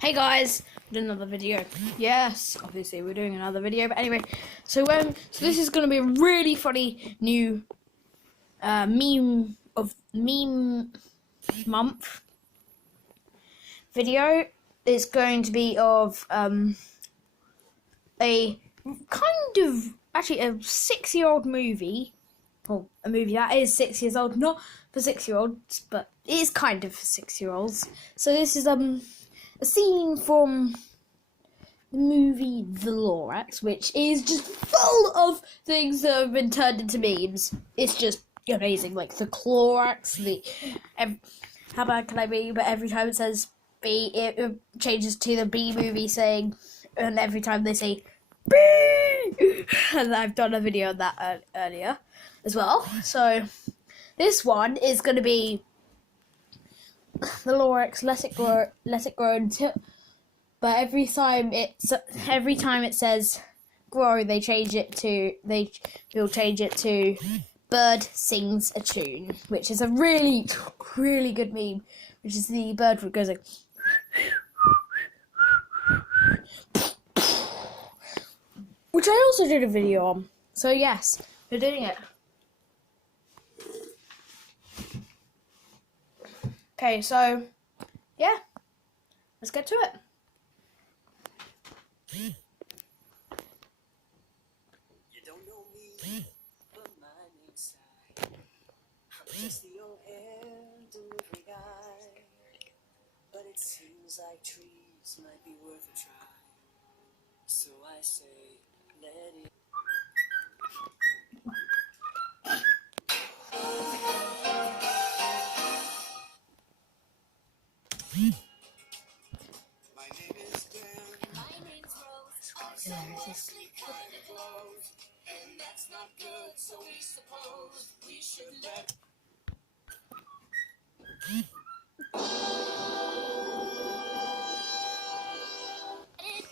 Hey guys, we're doing another video. Yes, obviously we're doing another video, but anyway, so this is gonna be a really funny new meme month video. It's going to be of a kind of actually a 6-year-old movie. Well, a movie that is 6 years old, not for 6-year-olds, but it is kind of for 6-year-olds. So this is a scene from the movie The Lorax, which is just full of things that have been turned into memes. It's just amazing, like the Clorax, how bad can I be? But every time it says B, it changes to the B movie saying, and every time they say B, and I've done a video on that earlier as well. So this one is going to be the Lorax, let it grow until. But every time it says grow, they'll change it to bird sings a tune, which is a really, really good meme. Which is the bird that goes like, which I also did a video on. So yes, we're doing it. Okay, so yeah, let's get to it. You don't know me, but my name's Si. I'm just the old hair delivery guy. But it seems like trees might be worth a try. So I say, let it. My name is Dan. My name's Rose. Also mostly kind of close. And that's not good, so we suppose we should let it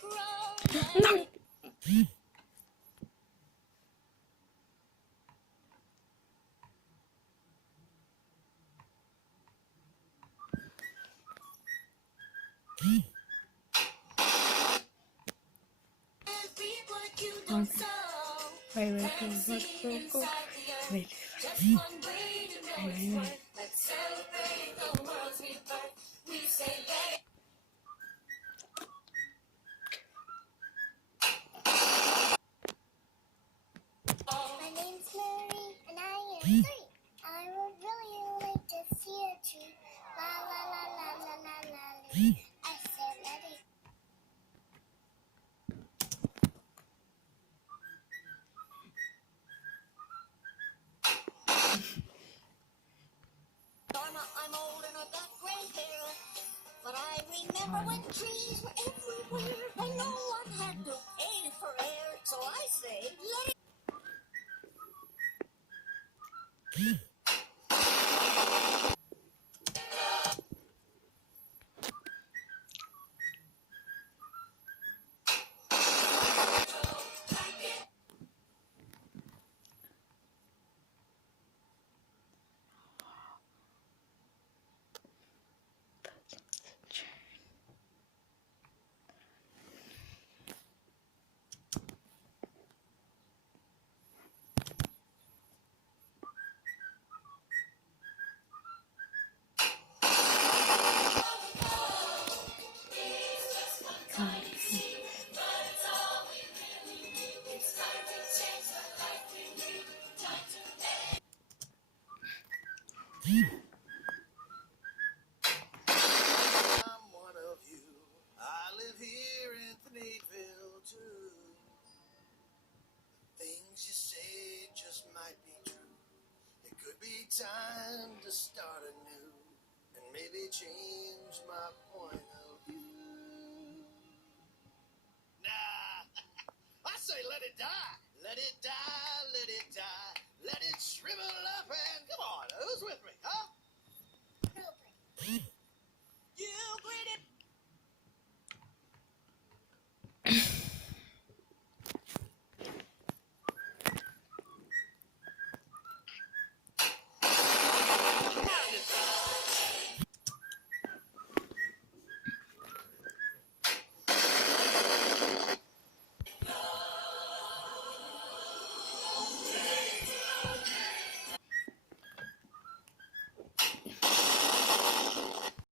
grow. No. Wait. My name's Mary, and I am 3. I would really like to see a tree. La la la la la la la. I said, let it. I'm old and I've got gray hair, but I remember when trees were everywhere and no one had to pay for air. So I say, let it. I'm one of you. I live here in Thneedville too. Things you say just might be true. It could be time to start anew and maybe change my point of view. Nah, I say let it die. Let it die, let it die. Let it shrivel up and come on, who's with me, huh? You greedy.